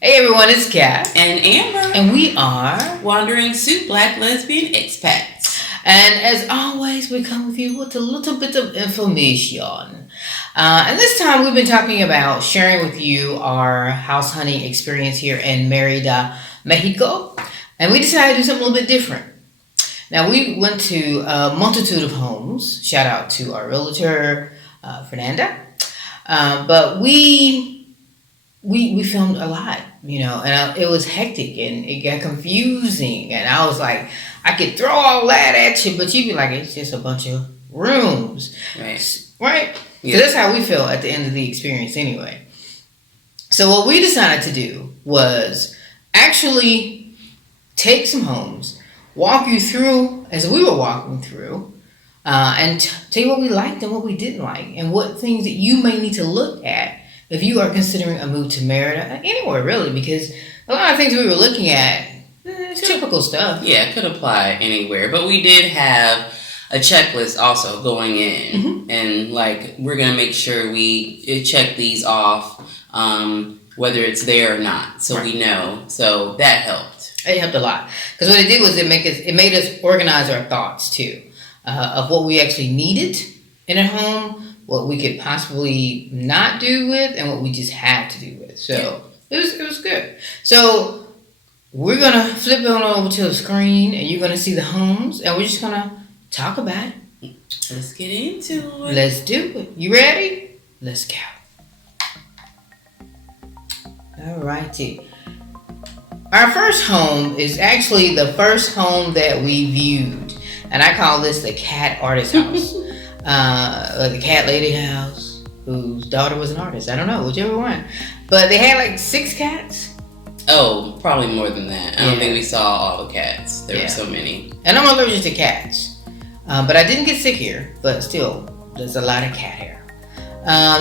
Hey everyone, it's Kat. And Amber. And we are Wandering Soup Black Lesbian Expats. And as always, we come with you with a little bit of information. And this time we've been talking about sharing with you our house hunting experience here in Merida, Mexico. And we decided to do something a little bit different. Now we went to a multitude of homes. Shout out to our realtor, Fernanda. But we filmed a lot, and it was hectic and it got confusing. And I was like, I could throw all that at you, but you'd be like, it's just a bunch of rooms. Right? Yeah. That's how we felt at the end of the experience anyway. So what we decided to do was actually take some homes, walk you through as we were walking through, and tell you what we liked and what we didn't like, and what things that you may need to look at if you are considering a move to Merida, anywhere really, because a lot of things we were looking at, typical stuff. Yeah, it could apply anywhere. But we did have a checklist also going in. Mm-hmm. And we're going to make sure we check these off, whether it's there or not, so we know. So that helped. It helped a lot. Because what it did was it made us organize our thoughts too, of what we actually needed in a home, what we could possibly not do with, and what we just had to do with. So it was good. So we're going to flip it on over to the screen, and you're going to see the homes, and we're just going to talk about it. Let's get into it. Let's do it. You ready? Let's go. All righty. Our first home is actually the first home that we viewed, and I call this the Cat Artist House. The cat lady house, whose daughter was an artist. I don't know, whichever one. But they had 6 cats. Oh, probably more than that. I don't think we saw all the cats. There were so many. And I'm allergic to cats. But I didn't get sick here. But still, there's a lot of cat hair.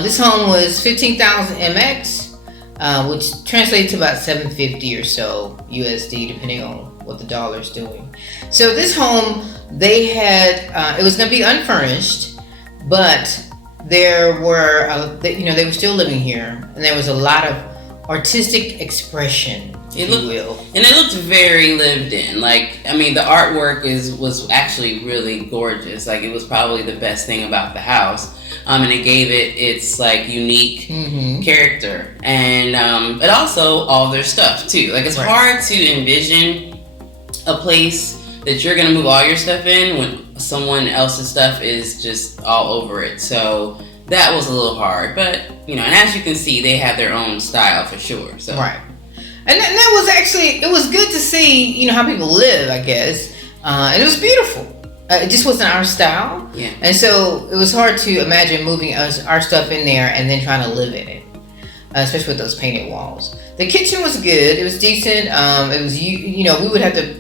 This home was 15,000 MX, which translates to about $750 or so USD, depending on what the dollar's doing. So this home, they had, it was going to be unfurnished. But there were, they were still living here, and there was a lot of artistic expression, if you will. And it looked very lived in. The artwork was actually really gorgeous. It was probably the best thing about the house. And it gave it its unique character, and but also all their stuff too. It's hard to envision a place that you're gonna move all your stuff in when someone else's stuff is just all over it. So that was a little hard, but and as you can see, they have their own style for sure. So right, and that was actually, it was good to see how people live, I guess, and it was beautiful. It just wasn't our style, and so it was hard to imagine moving our stuff in there and then trying to live in it, especially with those painted walls. The kitchen was good. It was decent. It was, we would have to,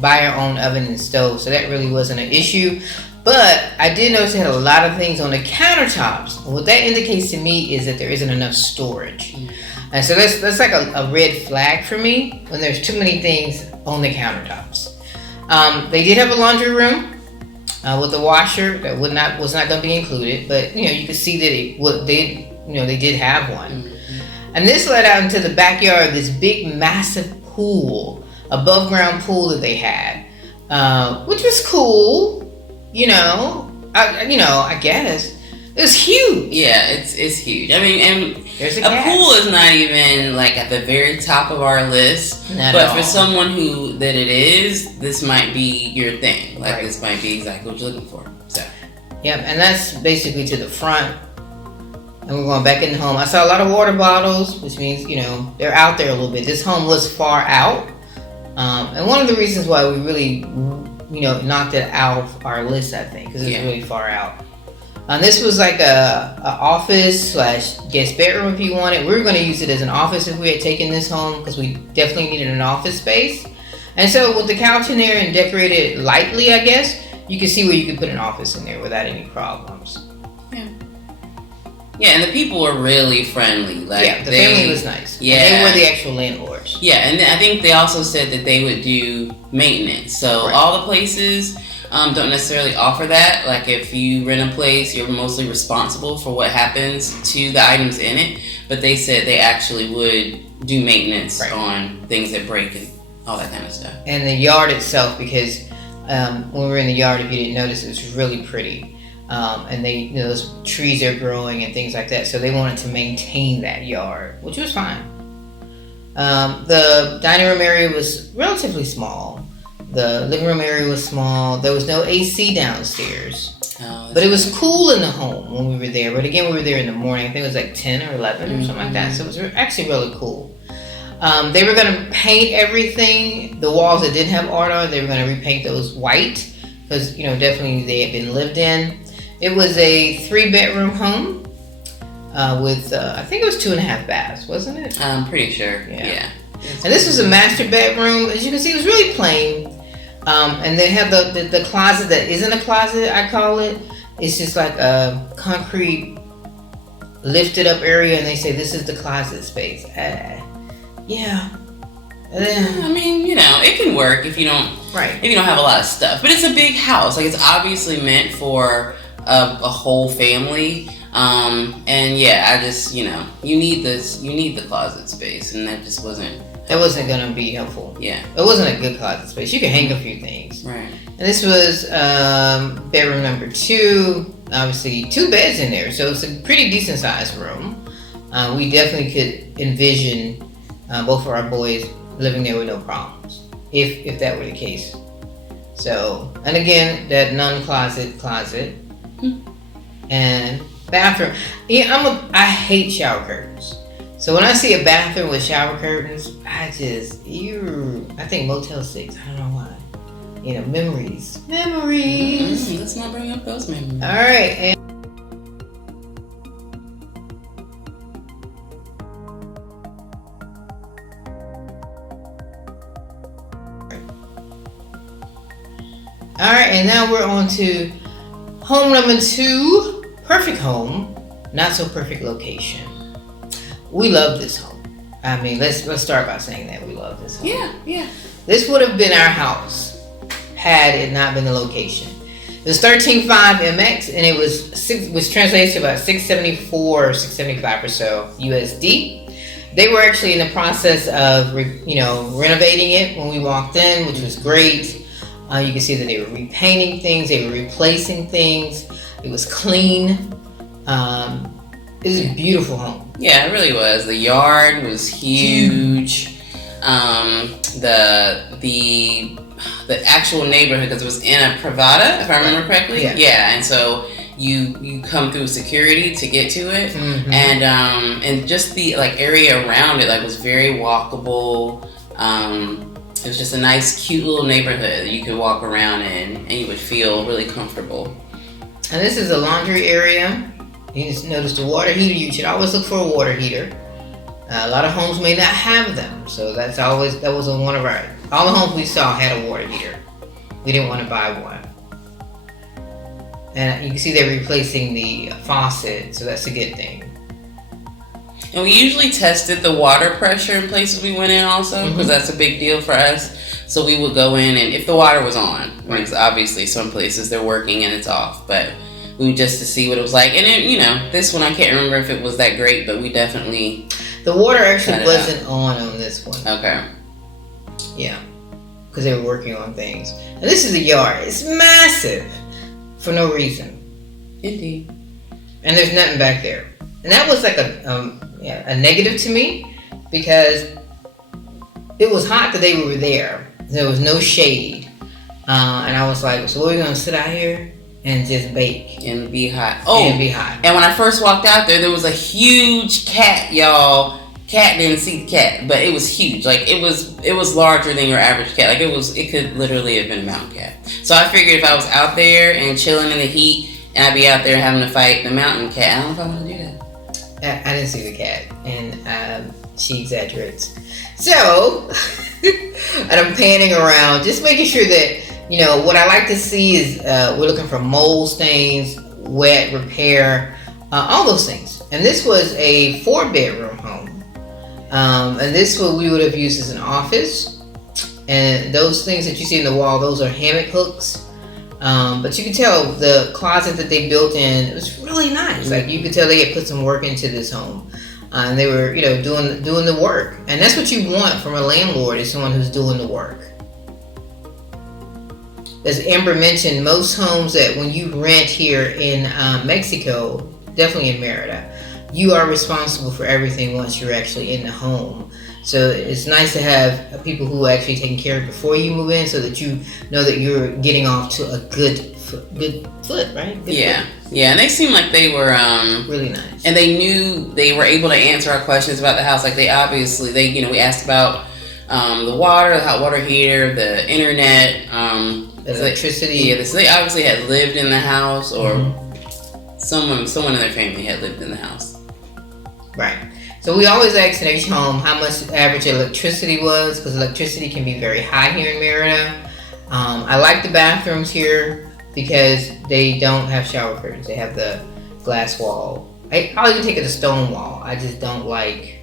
buy our own oven and stove, so that really wasn't an issue. But I did notice they had a lot of things on the countertops. And what that indicates to me is that there isn't enough storage. And so that's like a red flag for me when there's too many things on the countertops. They did have a laundry room with a washer that was not going to be included, but you could see that they did have one. And this led out into the backyard of this big, massive pool, above ground pool that they had, which was cool. I guess it was huge. Yeah, it's huge. I mean, and a pool is not even at the very top of our list. But for someone that it is, this might be your thing. This might be exactly what you're looking for. So. Yep, and that's basically to the front. And we're going back in the home. I saw a lot of water bottles, which means, they're out there a little bit. This home was far out. And one of the reasons why we really, knocked it out of our list, I think, because it was really far out. This was like a office / guest bedroom if you wanted. We were going to use it as an office if we had taken this home, because we definitely needed an office space. And so with the couch in there and decorated lightly, I guess, you could see where you could put an office in there without any problems. Yeah, and the people were really friendly. The family was nice. Yeah. And they were the actual landlords. Yeah, and I think they also said that they would do maintenance. So all the places don't necessarily offer that. Like if you rent a place, you're mostly responsible for what happens to the items in it. But they said they actually would do maintenance on things that break and all that kind of stuff. And the yard itself, because when we were in the yard, if you didn't notice, it was really pretty. And they, those trees are growing and things like that. So they wanted to maintain that yard, which was fine. The dining room area was relatively small. The living room area was small. There was no AC downstairs. But it was cool in the home when we were there. But again, we were there in the morning. I think it was like 10 or 11 or something like that. So it was actually really cool. They were going to paint everything. The walls that didn't have art on, they were going to repaint those white. Because, definitely they had been lived in. It was a 3-bedroom home with, I think it was 2.5 baths, wasn't it? I'm pretty sure, yeah. And this was a master bedroom. As you can see, it was really plain. And they have the closet that isn't a closet, I call it. It's just like a concrete lifted up area, and they say this is the closet space. Yeah. I mean, it can work if you don't have a lot of stuff. But it's a big house. Like, it's obviously meant for a whole family. And yeah, I just, you need the closet space, and that just wasn't. That wasn't gonna be helpful. Yeah. It wasn't a good closet space. You could hang a few things. Right. And this was bedroom number 2. Obviously, 2 beds in there, so it's a pretty decent sized room. We definitely could envision both of our boys living there with no problems, if that were the case. So, and again, that non-closet closet, and bathroom. Yeah, I hate shower curtains. So when I see a bathroom with shower curtains, I think Motel 6. I don't know why. Memories. Let's not bring up those memories. All right. All right, and now we're on to home number 2, perfect home, not so perfect location. We love this home. I mean, let's start by saying that we love this home. Yeah. This would have been our house had it not been the location. It was 13.5 MX, and it was translated to about 674 or 675 or so USD. They were actually in the process of renovating it when we walked in, which was great. You can see that they were repainting things, they were replacing things. It was clean. It was a beautiful home. Yeah, it really was. The yard was huge. The actual neighborhood, because it was in a Privada, if I remember correctly. Yeah, and so you come through security to get to it, and just the area around it was very walkable. It was just a nice, cute little neighborhood that you could walk around in, and you would feel really comfortable. And this is a laundry area. You just notice the water heater. You should always look for a water heater. A lot of homes may not have them, so that was one of all the homes we saw had a water heater. We didn't want to buy one. And you can see they're replacing the faucet, so that's a good thing. And we usually tested the water pressure in places we went in also, because that's a big deal for us. So we would go in, and if the water was on, because obviously some places they're working and it's off, but we would just to see what it was like. And then, this one I can't remember if it was that great, but we definitely. The water actually wasn't on this one. Okay. Yeah, because they were working on things. And this is a yard. It's massive for no reason. Indeed. And there's nothing back there. And that was like a negative to me, because it was hot the day we were there. There was no shade. And I was like, so we're going to sit out here and just bake. And be hot. And be hot. And when I first walked out there was a huge cat, y'all. Cat didn't see the cat, but it was huge. It was larger than your average cat. It could literally have been a mountain cat. So I figured if I was out there and chilling in the heat, and I'd be out there having to fight the mountain cat, I don't know if I want to do that. I didn't see the cat, and she exaggerates. So, and I'm panning around, just making sure that, what I like to see is we're looking for mold stains, wet, repair, all those things. And this was a 4-bedroom home. And this what we would have used as an office. And those things that you see in the wall, those are hammock hooks. But you could tell the closet that they built in, it was really nice. Like you could tell they had put some work into this home. And they were, doing the work. And that's what you want from a landlord, is someone who's doing the work. As Amber mentioned, most homes that when you rent here in Mexico, definitely in Merida, you are responsible for everything once you're actually in the home. So it's nice to have people who are actually taking care of it before you move in, so that you know that you're getting off to a good foot, right? Yeah. And they seemed like they were really nice, and they knew they were able to answer our questions about the house. Like we asked about the water, the hot water heater, the internet, electricity. So they obviously had lived in the house, or someone in their family had lived in the house. Right. So we always ask in each home how much the average electricity was, because electricity can be very high here in Merida. I like the bathrooms here because they don't have shower curtains. They have the glass wall. I'll even take it a stone wall. I just don't like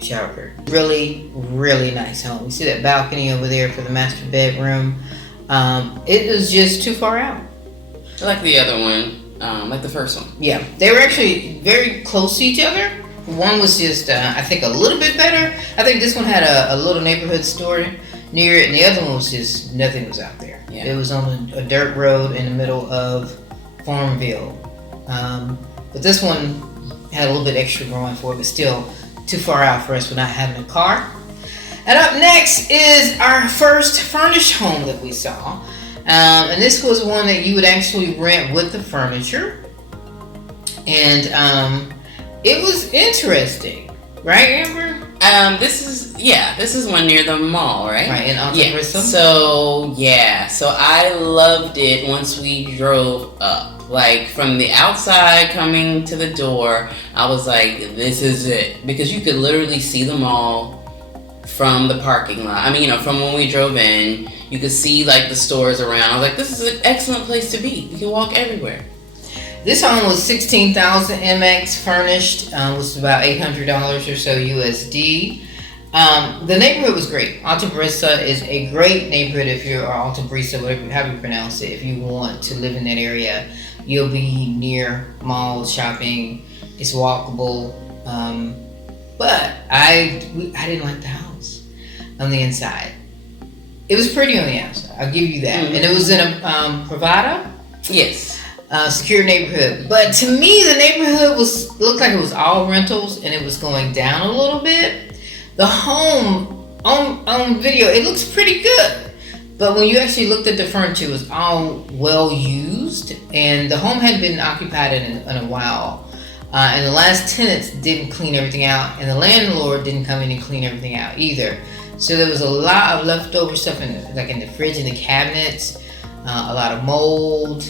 shower curtain. Really, really nice home. You see that balcony over there for the master bedroom. It was just too far out. I like the other one, like the first one. Yeah, they were actually very close to each other. One was just, I think, a little bit better. I think this one had a little neighborhood store near it, and the other one was just, nothing was out there. Yeah. It was on a dirt road in the middle of Farmville. But this one had a little bit extra going for it, but still too far out for us for not having a car. And up next is our first furnished home that we saw. And this was one that you would actually rent with the furniture. And it was interesting, right, Amber? This is one near the mall, right? Right, in Alta Vista. So I loved it once we drove up. Like from the outside coming to the door, I was like, this is it. Because you could literally see the mall from the parking lot. I mean, from when we drove in, you could see like the stores around. I was like, this is an excellent place to be. You can walk everywhere. This home was $16,000 MX furnished, was about $800 or so USD. The neighborhood was great. Alta Vista is a great neighborhood if you're Alta Vista, however you pronounce it. If you want to live in that area, you'll be near malls, shopping. It's walkable. But I didn't like the house on the inside. It was pretty on the outside. I'll give you that. Mm-hmm. And it was in a Privada. Yes. Secure neighborhood, but to me the neighborhood looked like it was all rentals, and it was going down a little bit. The home on video, it looks pretty good, but when you actually looked at the furniture, it was all well used, and the home hadn't been occupied in a while, and the last tenants didn't clean everything out, and the landlord didn't come in and clean everything out either. So there was a lot of leftover stuff in the fridge and the cabinets, a lot of mold.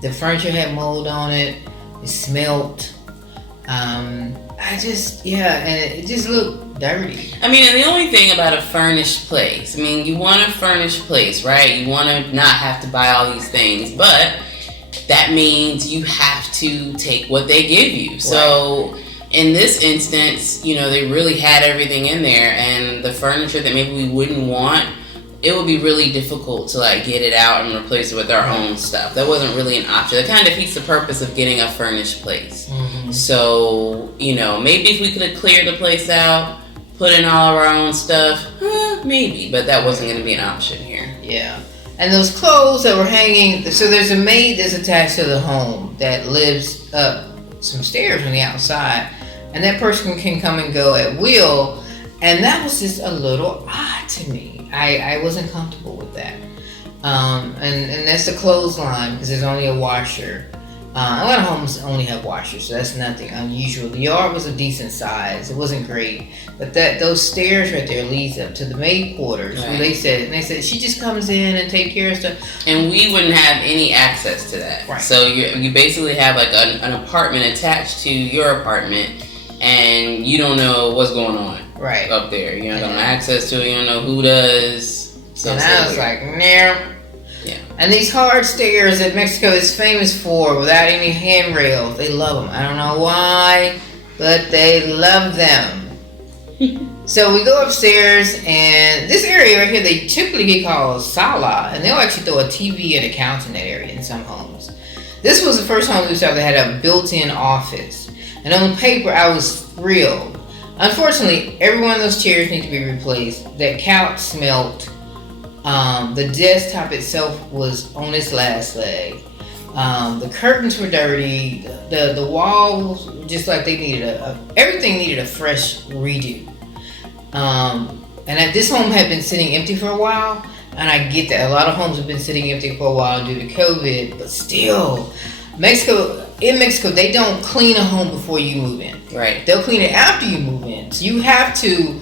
The furniture had mold on it. It smelled. And it just looked dirty. I mean, and the only thing about a furnished place, I mean, you want a furnished place, right? You want to not have to buy all these things, but that means you have to take what they give you. Right. So in this instance, they really had everything in there, and the furniture that maybe we wouldn't want, it would be really difficult to get it out and replace it with our own stuff. That wasn't really an option. That kind of defeats the purpose of getting a furnished place. Mm-hmm. So, maybe if we could have cleared the place out, put in all of our own stuff, maybe, but that wasn't going to be an option here. Yeah. And those clothes that were hanging, so there's a maid that's attached to the home that lives up some stairs on the outside, and that person can come and go at will, and that was just a little odd to me. I wasn't comfortable with that. And that's the clothesline, because there's only a washer. A lot of homes only have washers, so that's nothing unusual. The yard was a decent size. It wasn't great. But those stairs right there leads up to the maid quarters. Right. They said she just comes in and take care of stuff. And we wouldn't have any access to that. Right. So you basically have an apartment attached to your apartment, and you don't know what's going on. Right. Up there. You don't have access to it. You don't know who does. So and I was like, no. Yeah. And these hard stairs that Mexico is famous for, without any handrails, they love them. I don't know why, but they love them. So we go upstairs, and this area right here, they typically get called sala, and they'll actually throw a TV and a couch in that area in some homes. This was the first home we saw that had a built-in office, and on paper, I was thrilled. Unfortunately, every one of those chairs need to be replaced. That couch smelled. The desktop itself was on its last leg. The curtains were dirty. The walls, just like they needed everything needed a fresh redo. And this home had been sitting empty for a while, and I get that a lot of homes have been sitting empty for a while due to COVID, but still, in Mexico, they don't clean a home before you move in. Right. They'll clean it after you move in. So you have to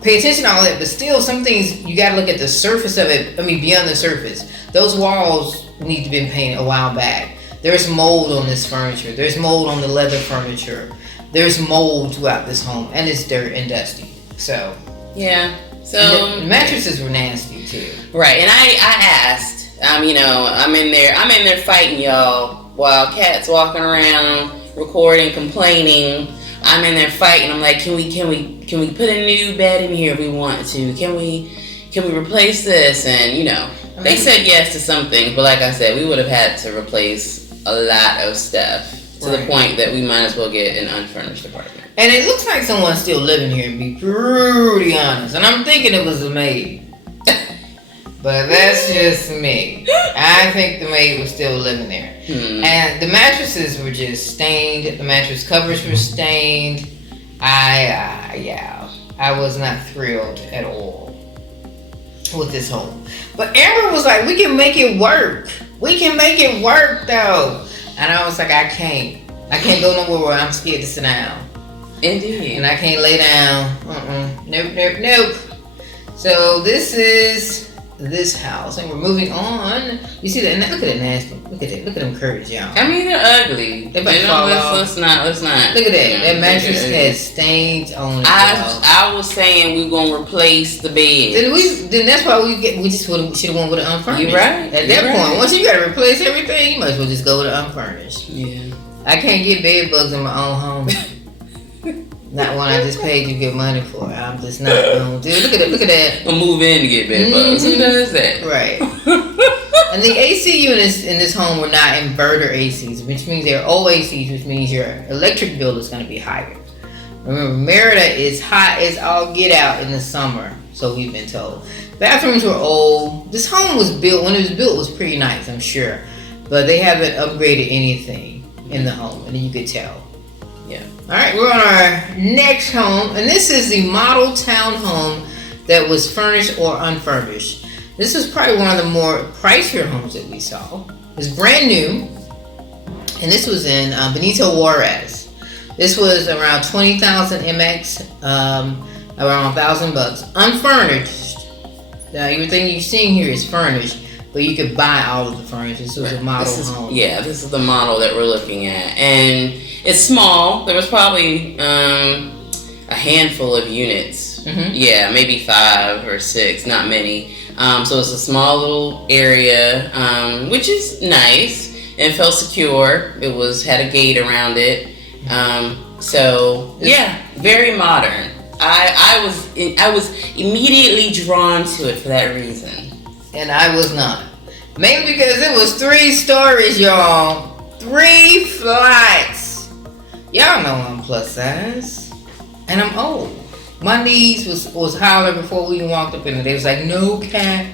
pay attention to all that, but still, some things you got to look at the surface of it. I mean, beyond the surface. Those walls need to be painted a while back. There's mold on this furniture. There's mold on the leather furniture. There's mold throughout this home, and it's dirt and dusty. So yeah. So the mattresses were nasty too. Right, and I asked. I'm in there fighting y'all while Cat's walking around recording, complaining. I'm in there fighting. I'm like, can we put a new bed in here if we want to? Can we replace this? And they said yes to some things, but like I said, we would have had to replace a lot of stuff to the point that we might as well get an unfurnished apartment. And it looks like someone's still living here, to be pretty honest. And I'm thinking it was a maid. But that's just me. I think the maid was still living there. And the mattresses were just stained. The mattress covers were stained. I was not thrilled at all with this home. But Amber was like, we can make it work. We can make it work, though. And I was like, I can't go nowhere where I'm scared to sit down. Indeed. And I can't lay down. Nope. So this is this house, and we're moving on. You see that? Look at that nasty. Look at them curtains, y'all. I mean, they're ugly. Let's not. Look at that. That mattress has stains on it. I was saying we were gonna replace the bed. Then that's why we just should have went with an unfurnished. You're right. At that point, once you gotta replace everything, you might as well just go with an unfurnished. Yeah. I can't get bed bugs in my own home. Not one I just paid you good money for. I'm just not going to do. Look at that. I'll move in to get bed bugs. Who does that? Right. And the AC units in this home were not inverter ACs, which means they're OACs, which means your electric bill is going to be higher. Remember, Merida is hot as all get out in the summer, so we've been told. Bathrooms were old. This home was built, when it was pretty nice, I'm sure. But they haven't upgraded anything in the home, and you could tell. Yeah. All right, we're on our next home, and this is the model townhome that was furnished or unfurnished. This is probably one of the more pricier homes that we saw. It's brand new, and this was in Benito Juarez. This was around 20,000 MX, around $1,000. Unfurnished. Now, everything you're seeing here is furnished, but you could buy all of the furniture. This was a model home. Yeah, this is the model that we're looking at, and it's small. There was probably a handful of units. Mm-hmm. Yeah, maybe 5 or 6, not many. So it's a small little area, which is nice and felt secure. It had a gate around it. So yeah, very modern. I was immediately drawn to it for that reason. And I was not. Mainly because it was 3 stories, y'all. 3 flights. Y'all know I'm plus size. And I'm old. My knees was hollering before we even walked up in there. They was like, no, Cat.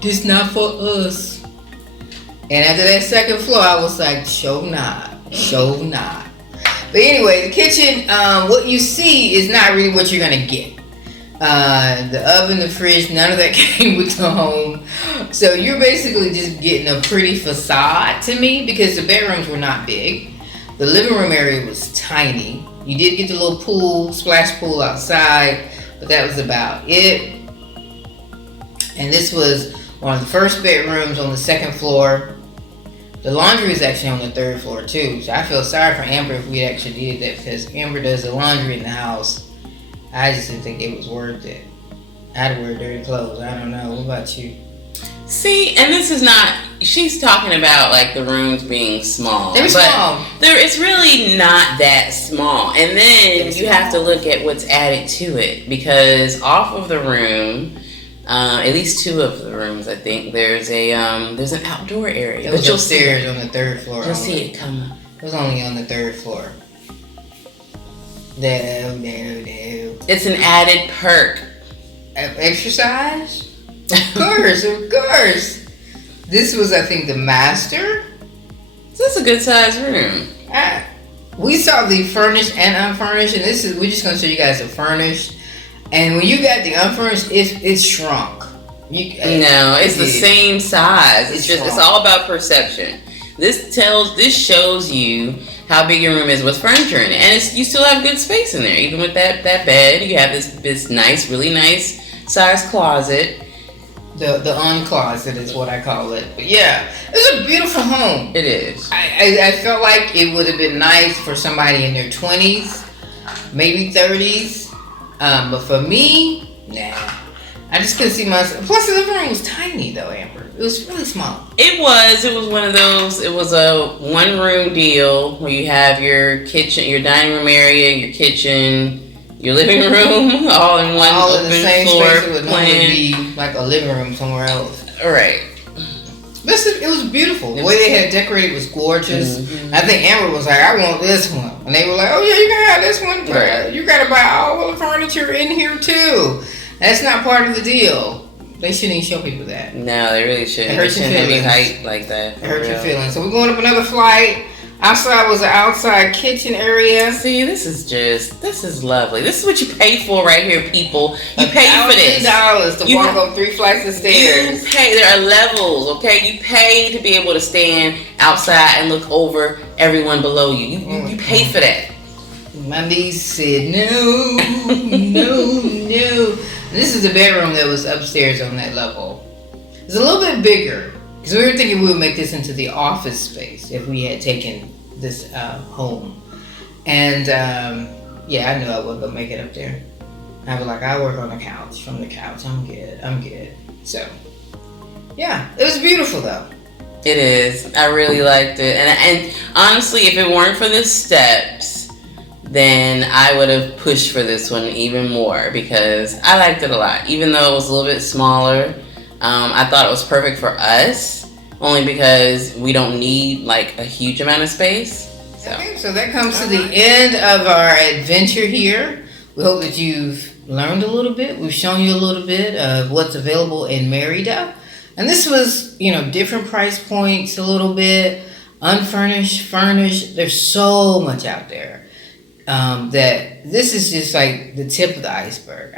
This not for us. And after that second floor, I was like, show not. But anyway, the kitchen, what you see is not really what you're going to get. The oven, the fridge, none of that came with the home. So you're basically just getting a pretty facade to me because the bedrooms were not big. The living room area was tiny. You did get the little pool, splash pool outside, but that was about it. And this was one of the first bedrooms on the 2nd floor. The laundry is actually on the 3rd floor too. So I feel sorry for Amber if we actually did that because Amber does the laundry in the house. I just didn't think it was worth it. I'd wear dirty clothes. I don't know. What about you? See, and this is not She's talking about like the rooms being small. They're small. It's really not that small. And then you have to look at what's added to it, because off of the room, at least two of the rooms, I think there's an outdoor area. It was upstairs on the third floor. You'll see it come up. It was only on the third floor. No. It's an added perk. Exercise? Of course. This was, I think, the master. That's a good sized room. We saw the furnished and unfurnished, and we're just gonna show you guys the furnished. And when you got the unfurnished, it's shrunk. It's the same size. It's all about perception. This shows you how big your room is with furniture in it, and you still have good space in there, even with that bed. You have this nice, really nice sized closet. The uncloset is what I call it. But yeah, it's a beautiful home. It is. I felt like it would have been nice for somebody in their 20s, maybe 30s. But for me, nah. I just couldn't see myself. Plus, the living room was tiny, though, Amber. It was really small. It was one of those. It was a one-room deal where you have your kitchen, your dining room area, your kitchen, your living room, all in one all open in the same floor space. It would normally plan. be like a living room somewhere else. All right. It was beautiful. The way they had it decorated was gorgeous. Mm-hmm. I think Amber was like, I want this one. And they were like, oh, yeah, you can have this one. Right. You got to buy all the furniture in here, too. That's not part of the deal. They shouldn't even show people that. No, they really shouldn't. It hurts your be feelings. hyped like that. It hurts your feelings. So we're going up another flight. Outside was an outside kitchen area. See, this is lovely. This is what you pay for right here, people. You pay for this. $1,000 to walk up 3 flights of stairs. You pay. There are levels, okay? You pay to be able to stand outside and look over everyone below you. You pay for that. My niece said, no. This is the bedroom that was upstairs on that level. It's a little bit bigger. Because we were thinking we would make this into the office space if we had taken this home. And yeah, I knew I wasn't going to make it up there. I was like, I work on the couch. From the couch, I'm good. So, yeah, it was beautiful though. It is. I really liked it. And honestly, if it weren't for the steps, then I would have pushed for this one even more, because I liked it a lot. Even though it was a little bit smaller, I thought it was perfect for us, only because we don't need like a huge amount of space. Okay, so that comes to the end of our adventure here. We hope that you've learned a little bit. We've shown you a little bit of what's available in Merida. And this was, different price points a little bit. Unfurnished, furnished. There's so much out there that this is just like the tip of the iceberg.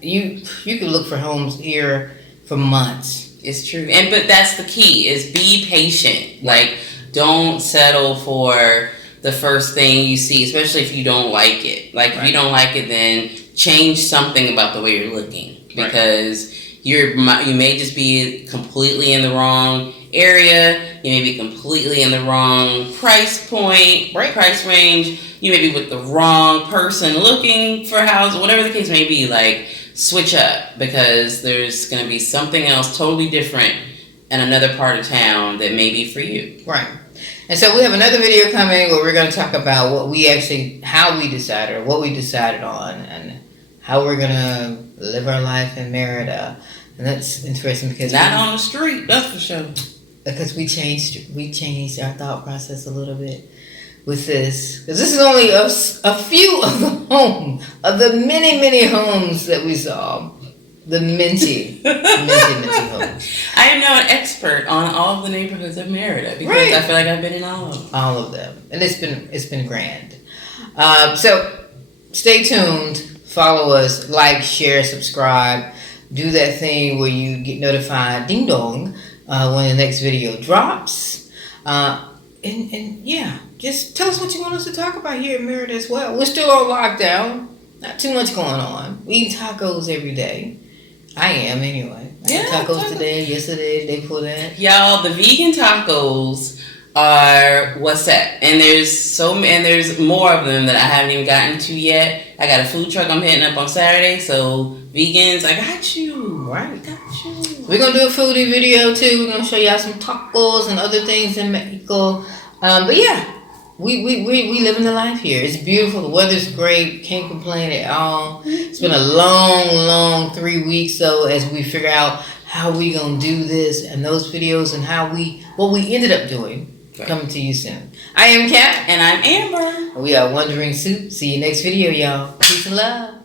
You can look for homes here for months. It's true. But that's the key, is be patient. Like, don't settle for the first thing you see, especially if you don't like it. Like, if you don't like it, then change something about the way you're looking, because you may just be completely in the wrong area. You may be completely in the wrong price point, price range. You may be with the wrong person looking for a house, whatever the case may be. Like, switch up, because there's going to be something else totally different in another part of town that may be for you. Right. And so we have another video coming where we're going to talk about how we decided, or what we decided on, and how we're going to live our life in Merida. And that's interesting because not on the street, that's for sure. Because we changed our thought process a little bit with this. Because this is only a few of the many homes that we saw. The minty homes. I am now an expert on all of the neighborhoods of Merida, because I feel like I've been in all of them. All of them. And it's been grand. So stay tuned. Follow us. Like, share, subscribe. Do that thing where you get notified, ding dong, when the next video drops. And yeah, just tell us what you want us to talk about here in Merida as well. We're still on lockdown. Not too much going on. We eat tacos every day. I am anyway. I had tacos today, yesterday, the day before that. Y'all, the vegan tacos are what's that? And there's more of them that I haven't even gotten to yet. I got a food truck I'm hitting up on Saturday, so vegans, I got you. Right. Got you. We're gonna do a foodie video too. We're gonna show y'all some tacos and other things in Mexico. But yeah, we living the life here. It's beautiful. The weather's great. Can't complain at all. It's been a long 3 weeks though, as we figure out how we gonna do this and those videos and what we ended up doing. Right. Coming to you soon. I am Kat. And I'm Amber. We are Wondering Soup. See you next video, y'all. Peace and love.